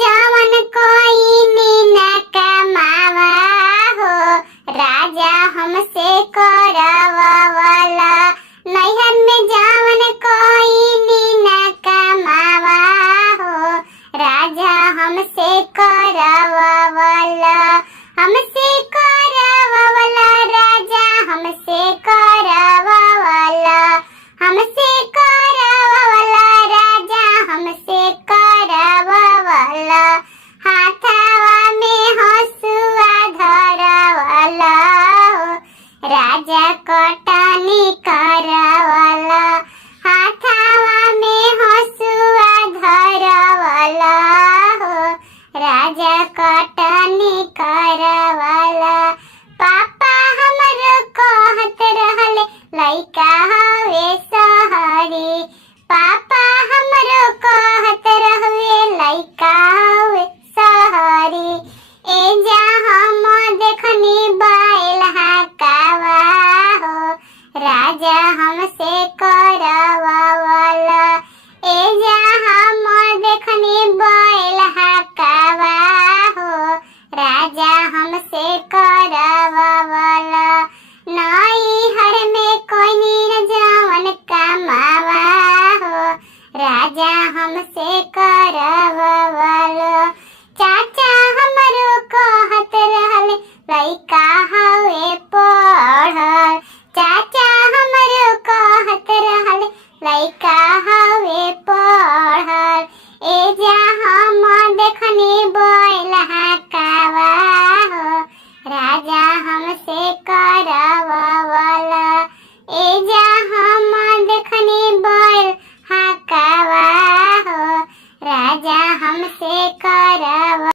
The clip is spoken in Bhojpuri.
जवन कोई मीना कमावा हो, राजा हमसे करवावला। नैहर में जवन कोई मीना कमावा हो, राजा हमसे करवावला। हमसे करवावला राजा हमसे करवावला। हमसे करवावला राजा हमसे करवावला। हाथवा में हसुआ धरवाला हो, राजा कटनी करवाला। हाथवा में हसुआ धरवाला हो, राजा कटनी करवाला। पापा हमरो कहत रहले लइका हवे सहरी। पापा हमरो कहत रहले लइका हवे सहरी। एजा हम देखनी बैल हाकावा हो, राजा हमसे करवावला। एजा हम देखनी बैल हाकावा हो, राजा हमसे करवावला। नैहर में कोई न जवन कमावा हो, राजा हमसे करवावला। चाचा हमरो कहत रहले लइका हवे पढ़ल। चाचा हमरो कहत रहले लइका हवे पढ़ल। एजा हम देखनी बैल हाकावा हो, राजा हमसे करवावला। एजा हम देखनी बैल हाकावा हो, राजा हमसे करवा।